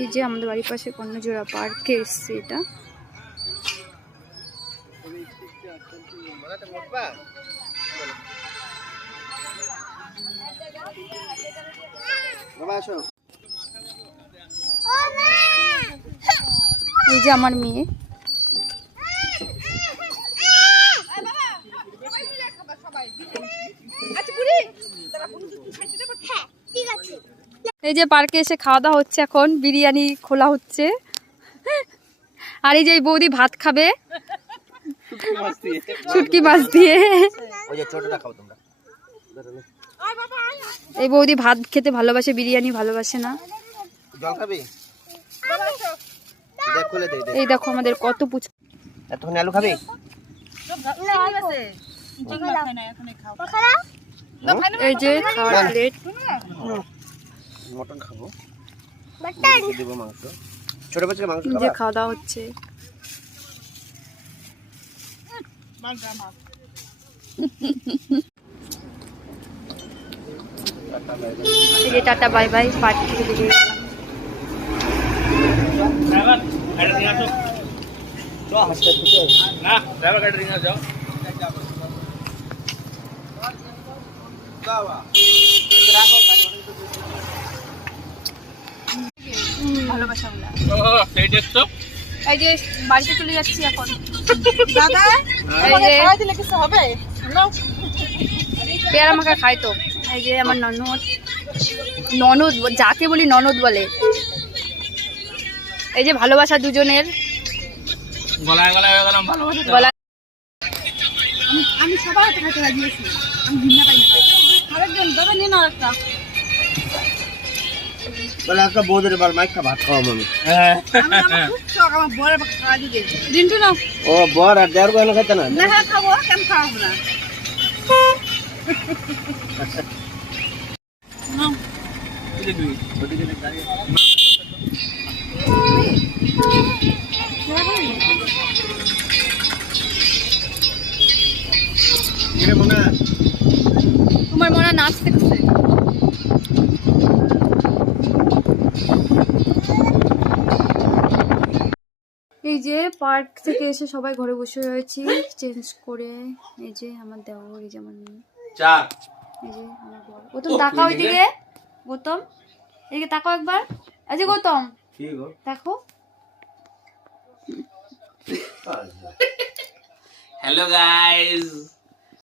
এই যে আমাদের বাড়ির পাশে কর্ণজোড়া পার্কে এসছে এটা। এই যে আমার মেয়ে, এই যে পার্কে এসে খাওয়া দাওয়া হচ্ছে, এখন বিরিয়ানি খোলা হচ্ছে। আর এই যে বৌদি ভাত খাবে শুটকি মাছ দিয়ে। এই বৌদি ভাত খেতে ভালোবাসে, বিরিয়ানি ভালোবাসে না। এই দেখো আমাদের কত পুচকু। এতক্ষণ আলু খাবে? এই যে খাওয়ার প্লেট, মটন খাবো, দেব মাংস, ছোট বাচ্চাকে মাংস যে খাওয়া দাওয়া হচ্ছে। এই যে টাটা বাই বাই, পার্টি থেকে বেরিয়ে গেলাম। এই যে বাড়িতে চলে যাচ্ছি এখন। পেয়ারা মাখা খাই তো। এই যে আমার ননদ, ননদ যাকে বলি ননদ বলে। এই যে ভালোবাসা দুজনের গলায় গলায় ভালোবাসা। আমি সবার হাতে রাজি আছি, আমি ভিন্ন পাই না। আরেকজন দাদা নিয়ে নাও একটা। বলে একটা বউদের বাল মাইকা ভাত খাওয়া আমি। আমার খুব শখ, আমার বরের খাওয়া দিতে। দিনটু নাও। ও বর আর দেওর কেন খেতে না? না খাবো, কেন খাবো না? নাও। এই যে দুই ওদিকে দাঁড়িয়ে। তোমার মনে নাচতে করছে। এই যে পার্ক থেকে এসে সবাই ঘরে বসে রয়েছি চেঞ্জ করে। এই যে আমার দেওর, এই যে আমার মেয়ে, এই যে আমার বর। গৌতম তাকাও ওইদিকে, গৌতম এদিকে তাকাও একবার। এই যে গৌতম দেখো। Hello guys,